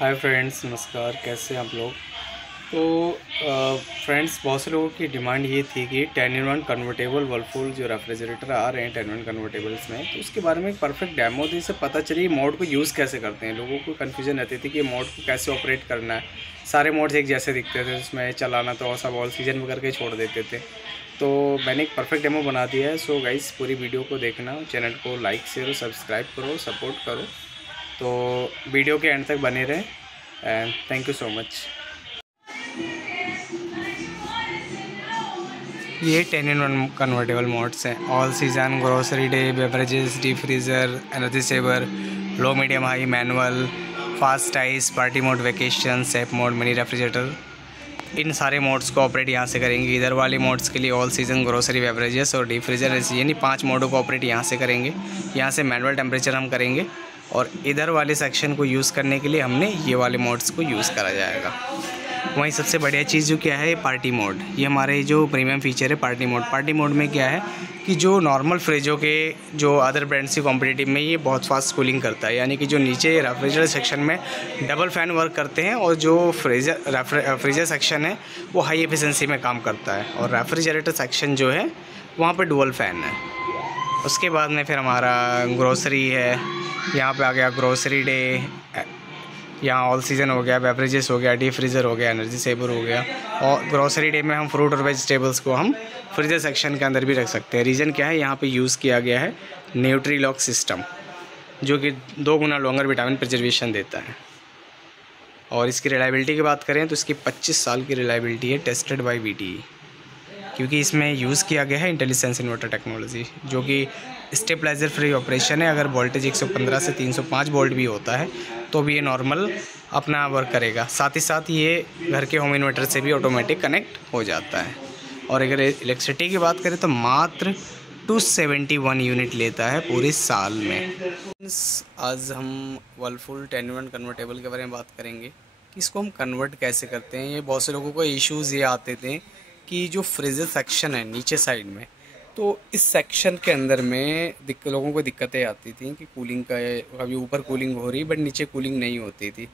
Hi friends, नमस्कार। कैसे हैं आप लोग। तो फ्रेंड्स, बहुत से लोगों की डिमांड ये थी कि 10-in-1 कन्वर्टेबल वर्लपूल जो रेफ्रिजरेटर आ रहे हैं 10-in-1 कन्वर्टेबल्स में, तो उसके बारे में एक परफेक्ट डेमो दी से पता चली मोड को यूज़ कैसे करते हैं। लोगों को कन्फ्यूजन रहती थी कि मोड को कैसे ऑपरेट करना है। सारे मोड्स एक जैसे दिखते थे, उसमें चलाना तो सब ऑल सीजन में करके छोड़ देते थे। तो मैंने एक परफेक्ट डेमो बना दिया है। सो गाइस, पूरी वीडियो को देखना, चैनल को लाइक शेयर और सब्सक्राइब करो, सपोर्ट करो। तो वीडियो के एंड तक बने रहें and thank you so much. ये 10-in-1 कन्वर्टेबल मोड्स हैं। All season, grocery day, beverages, deep freezer, energy saver, low medium high, manual, fast ice, party mode, vacation, safe mode, mini refrigerator. इन सारे modes को operate यहाँ से करेंगे। इधर वाले मोड्स के लिए ऑल सीजन, ग्रोसरी, बेवरेजेस और डीप फ्रीज़र, यानी 5 मोडों को ऑपरेट यहाँ से करेंगे। यहाँ से मैनुअल टेम्परेचर हम करेंगे और इधर वाले सेक्शन को यूज़ करने के लिए हमने ये वाले मोड्स को यूज़ करा जाएगा। वहीं सबसे बढ़िया चीज़ जो क्या है, पार्टी मोड। ये हमारे जो प्रीमियम फीचर है पार्टी मोड। पार्टी मोड में क्या है कि जो नॉर्मल फ्रिजों के जो अदर ब्रांड्स की कॉम्पिटिटिव में ये बहुत फास्ट कूलिंग करता है, यानी कि जो नीचे रेफ्रिजरेटर सेक्शन में डबल फ़ैन वर्क करते हैं और जो फ्रीजर सेक्शन है वो हाई एफिशिएंसी में काम करता है, और रेफ्रिजरेटर सेक्शन जो है वहाँ पर डुअल फ़ैन है। उसके बाद में फिर हमारा ग्रोसरी है। यहाँ पे आ गया ग्रोसरी डे, यहाँ ऑल सीज़न हो गया, बेवरेजेस हो गया, डीप फ्रीज़र हो गया, एनर्जी सेवर हो गया। और ग्रोसरी डे में हम फ्रूट और वेजिटेबल्स को हम फ्रीज़र सेक्शन के अंदर भी रख सकते हैं। रीज़न क्या है, यहाँ पे यूज़ किया गया है न्यूट्रीलॉक सिस्टम, जो कि 2 गुना लॉन्गर विटामिन प्रिजर्वेशन देता है। और इसकी रिलायबिलिटी की बात करें तो इसकी 25 साल की रिलायबिलिटी है, टेस्टेड बाई VTE, क्योंकि इसमें यूज़ किया गया है इंटेलिसेंस इन्वर्टर टेक्नोलॉजी, जो कि स्टेबलाइजर फ्री ऑपरेशन है। अगर वोल्टेज 115 से 305 वोल्ट भी होता है तो भी ये नॉर्मल अपना वर्क करेगा। साथ ही साथ ये घर के होम इन्वर्टर से भी ऑटोमेटिक कनेक्ट हो जाता है। और अगर इलेक्ट्रिसिटी की बात करें तो मात्र 271 यूनिट लेता है पूरे साल में। आज हम वर्लपूल 10-in-1 कन्वर्टेबल के बारे में बात करेंगे कि इसको हम कन्वर्ट कैसे करते हैं। ये बहुत से लोगों को इश्यूज़ ये आते थे कि जो फ्रीजर सेक्शन है नीचे साइड में, तो इस सेक्शन के अंदर में लोगों को दिक्कतें आती थी कि कूलिंग का कभी ऊपर कूलिंग हो रही बट नीचे कूलिंग नहीं होती थी।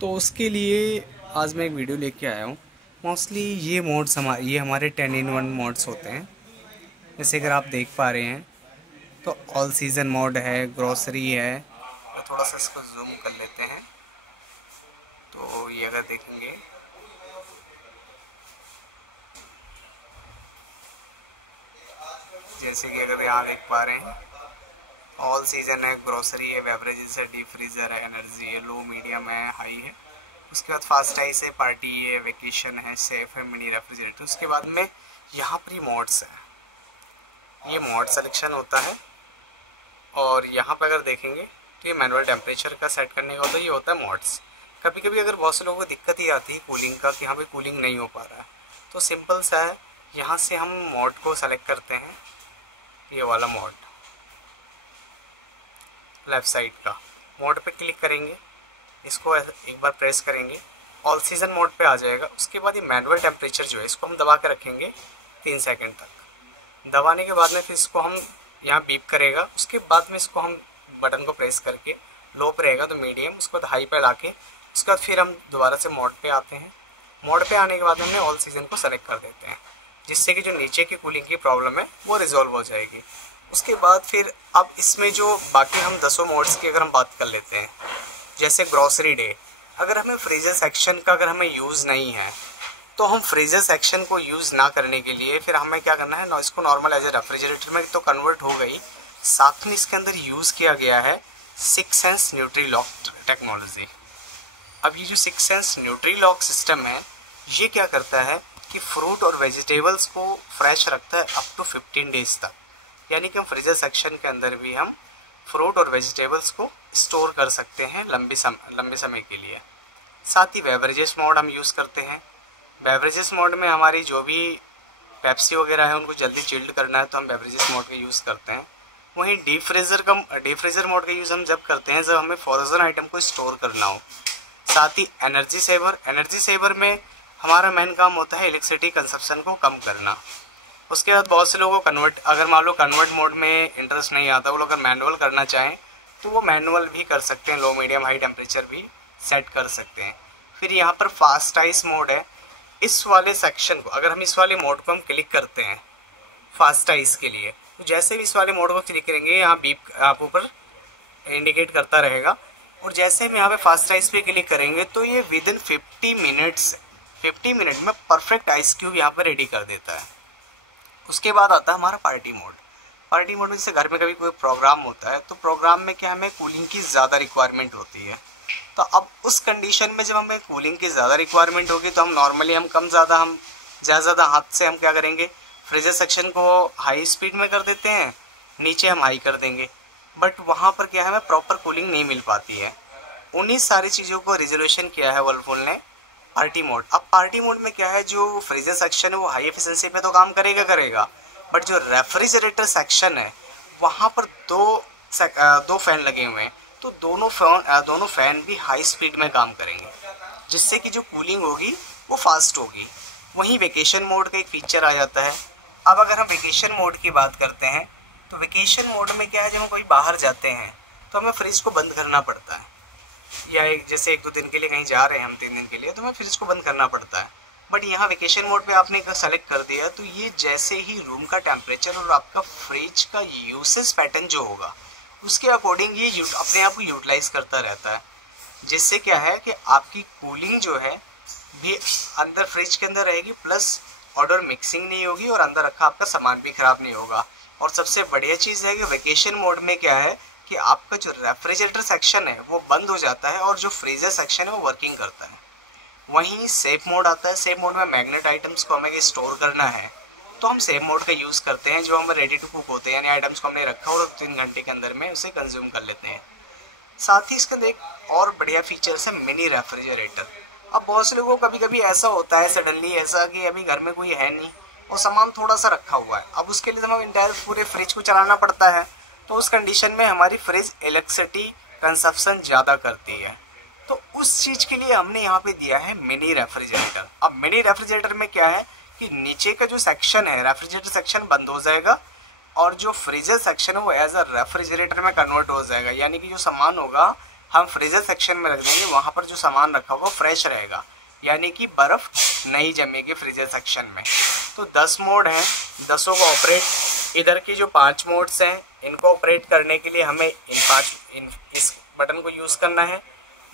तो उसके लिए आज मैं एक वीडियो लेके आया हूँ। मोस्टली ये मोड्स ये हमारे 10-in-1 मोड्स होते हैं। जैसे अगर आप देख पा रहे हैं तो ऑल सीज़न मोड है, ग्रोसरी है। तो थोड़ा सा इसको जूम कर लेते हैं तो ये अगर देखेंगे जैसे कि अगर यहाँ देख पा रहे हैं ऑल सीजन है, ग्रोसरी है, बेवरेजेस है, डीप फ्रीज़र है, एनर्जी है, लो मीडियम है, हाई है। उसके बाद फास्ट आइस है, पार्टी है, वेकेशन है, सेफ है, मिनी रेफ्रिजरेटर। उसके बाद में यहाँ पर ही मोड्स है। ये मोड सिलेक्शन होता है और यहाँ पर अगर देखेंगे तो ये मैनुअल टेम्परेचर का सेट करने का होता है। ये होता है मोड्स। कभी कभी अगर बहुत से लोगों को दिक्कत ही आती है कूलिंग का कि यहाँ पे कूलिंग नहीं हो पा रहा है, तो सिंपल सा है, यहाँ से हम मोड को सेलेक्ट करते हैं। ये वाला मोड लेफ़्ट साइड का मोड पे क्लिक करेंगे, इसको एक बार प्रेस करेंगे, ऑल सीजन मोड पे आ जाएगा। उसके बाद ये मैनुअल टेम्परेचर जो है इसको हम दबा के रखेंगे 3 सेकंड तक। दबाने के बाद में फिर इसको हम यहाँ बीप करेगा। उसके बाद में इसको हम बटन को प्रेस करके लो पे रहेगा तो मीडियम, उसके बाद हाई पे ला के उसके बाद फिर हम दोबारा से मोड पे आते हैं। मोड पे आने के बाद हमने ऑल सीजन को सेलेक्ट कर देते हैं, जिससे कि जो नीचे की कूलिंग की प्रॉब्लम है वो रिजॉल्व हो जाएगी। उसके बाद फिर अब इसमें जो बाकी हम 10 मोड्स की अगर हम बात कर लेते हैं, जैसे ग्रोसरी डे, अगर हमें फ्रीजर सेक्शन का अगर हमें यूज़ नहीं है तो हम फ्रीजर सेक्शन को यूज़ ना करने के लिए फिर हमें क्या करना है, इसको नॉर्मल एज ए रेफ्रिजरेटर में तो कन्वर्ट हो गई, साथ में इसके अंदर यूज़ किया गया है 6 सेंस न्यूट्रीलॉक टेक्नोलॉजी। अब ये जो 6 सेंस न्यूट्रीलॉक सिस्टम है ये क्या करता है कि फ्रूट और वेजिटेबल्स को फ्रेश रखता है अप टू 15 डेज तक, यानी कि हम फ्रीजर सेक्शन के अंदर भी हम फ्रूट और वेजिटेबल्स को स्टोर कर सकते हैं लंबे समय के लिए। साथ ही बेवरेजेस मोड हम यूज़ करते हैं। बेवरेजेस मोड में हमारी जो भी पेप्सी वगैरह है उनको जल्दी चिल्ड करना है तो हम बेवरेजेस मोड का यूज़ करते हैं। वहीं डीप फ्रीज़र मोड का यूज़ हम जब करते हैं जब हमें फ्रोजन आइटम को स्टोर करना हो। साथ ही एनर्जी सेवर में हमारा मेन काम होता है इलेक्ट्रिसिटी कंजप्शन को कम करना। उसके बाद बहुत से लोगों को अगर मान लो कन्वर्ट मोड में इंटरेस्ट नहीं आता, वो लोग अगर मैनुअल करना चाहें तो वो मैनुअल भी कर सकते हैं, लो मीडियम हाई टेम्परेचर भी सेट कर सकते हैं। फिर यहाँ पर फास्ट आइस मोड है। इस वाले सेक्शन को अगर हम इस वाले मोड को हम क्लिक करते हैं फास्ट आइस के लिए, तो जैसे भी इस वाले मोड को क्लिक करेंगे यहाँ बीप आप ऊपर इंडिकेट करता रहेगा, और जैसे हम यहाँ पे फास्ट आइस पे क्लिक करेंगे तो ये विद इन 50 मिनट में परफेक्ट आइस क्यूब यहाँ पर रेडी कर देता है। उसके बाद आता है हमारा पार्टी मोड। पार्टी मोड में जैसे घर में कभी कोई प्रोग्राम होता है तो प्रोग्राम में क्या हमें कूलिंग की ज़्यादा रिक्वायरमेंट होती है। तो अब उस कंडीशन में जब हमें कूलिंग की ज़्यादा रिक्वायरमेंट होगी तो हम नॉर्मली हम ज़्यादा हाथ से हम क्या करेंगे, फ्रीजर सेक्शन को हाई स्पीड में कर देते हैं, नीचे हम हाई कर देंगे, बट वहाँ पर क्या है हमें प्रॉपर कूलिंग नहीं मिल पाती है। उन्हीं सारी चीज़ों को रिजोल्यूशन किया है वर्लपूल ने पार्टी मोड। अब पार्टी मोड में क्या है, जो फ्रीजर सेक्शन है वो हाई एफिशिएंसी पे तो काम करेगा, बट जो रेफ्रिजरेटर सेक्शन है वहाँ पर दो फैन लगे हुए हैं, तो दोनों फैन भी हाई स्पीड में काम करेंगे, जिससे कि जो कूलिंग होगी वो फास्ट होगी। वहीं वेकेशन मोड का एक फीचर आ जाता है। अब अगर हम वेकेशन मोड की बात करते हैं तो वेकेशन मोड में क्या है, जब हम कोई बाहर जाते हैं तो हमें फ्रिज को बंद करना पड़ता है, या जैसे 1-2 दिन के लिए कहीं जा रहे हैं हम 3 दिन के लिए, तो हमें फ्रिज को बंद करना पड़ता है। बट यहाँ वेकेशन मोड पे आपने सेलेक्ट कर दिया तो ये जैसे ही रूम का टेम्परेचर और आपका फ्रिज का यूसेज पैटर्न जो होगा उसके अकॉर्डिंग ये अपने आप को यूटिलाइज करता रहता है, जिससे क्या है कि आपकी कूलिंग जो है भी अंदर फ्रिज के अंदर रहेगी, प्लस ऑर्डर मिक्सिंग नहीं होगी और अंदर रखा आपका सामान भी खराब नहीं होगा। और सबसे बढ़िया चीज़ है कि वेकेशन मोड में क्या है कि आपका जो रेफ्रिजरेटर सेक्शन है वो बंद हो जाता है और जो फ्रीजर सेक्शन है वो वर्किंग करता है। वहीं सेफ मोड आता है। सेफ मोड में मैग्नेट आइटम्स को हमें स्टोर करना है तो हम सेफ मोड का यूज़ करते हैं, जो हमें रेडी टू कुक होते हैं, यानी आइटम्स को हमने रखा और 3 घंटे के अंदर में उसे कंज्यूम कर लेते हैं। साथ ही इसके अंदर एक और बढ़िया फीचर्स है मिनी रेफ्रिजरेटर। अब बहुत से लोगों को कभी कभी ऐसा होता है सडनली ऐसा कि अभी घर में कोई है नहीं और सामान थोड़ा सा रखा हुआ है, अब उसके लिए हमें इंटायर पूरे फ्रिज को चलाना पड़ता है, तो उस कंडीशन में हमारी फ्रिज इलेक्ट्रिसिटी कंजप्शन ज़्यादा करती है। तो उस चीज़ के लिए हमने यहाँ पे दिया है मिनी रेफ्रिजरेटर। अब मिनी रेफ्रिजरेटर में क्या है कि नीचे का जो सेक्शन है रेफ्रिजरेटर सेक्शन बंद हो जाएगा और जो फ्रीजर सेक्शन है वो एज अ रेफ्रिजरेटर में कन्वर्ट हो जाएगा, यानी कि जो सामान होगा हम फ्रीजर सेक्शन में रख देंगे, वहाँ पर जो सामान रखा होगा फ्रेश रहेगा, यानी कि बर्फ़ नहीं जमेगी फ्रीजर सेक्शन में। तो 10 मोड हैं, 10 को ऑपरेट, इधर की जो 5 मोड्स हैं इनको ऑपरेट करने के लिए हमें इस बटन को यूज़ करना है।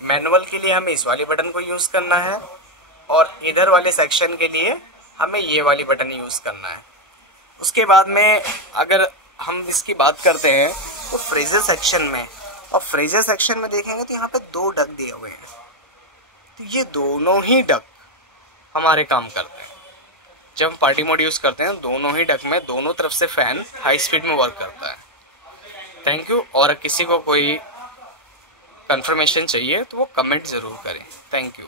मैनुअल के लिए हमें इस वाली बटन को यूज़ करना है और इधर वाले सेक्शन के लिए हमें ये वाली बटन यूज़ करना है। उसके बाद में अगर हम इसकी बात करते हैं तो फ्रीजर सेक्शन में, और फ्रीजर सेक्शन में देखेंगे तो यहाँ पे 2 डक दिए हुए हैं, तो ये दोनों ही डक हमारे काम करते हैं। जब हम पार्टी मोड यूज़ करते हैं दोनों ही डक में दोनों तरफ से फ़ैन हाई स्पीड में वर्क करता है। Thank you. और किसी को कोई कंफर्मेशन चाहिए तो वो कमेंट ज़रूर करें। Thank you.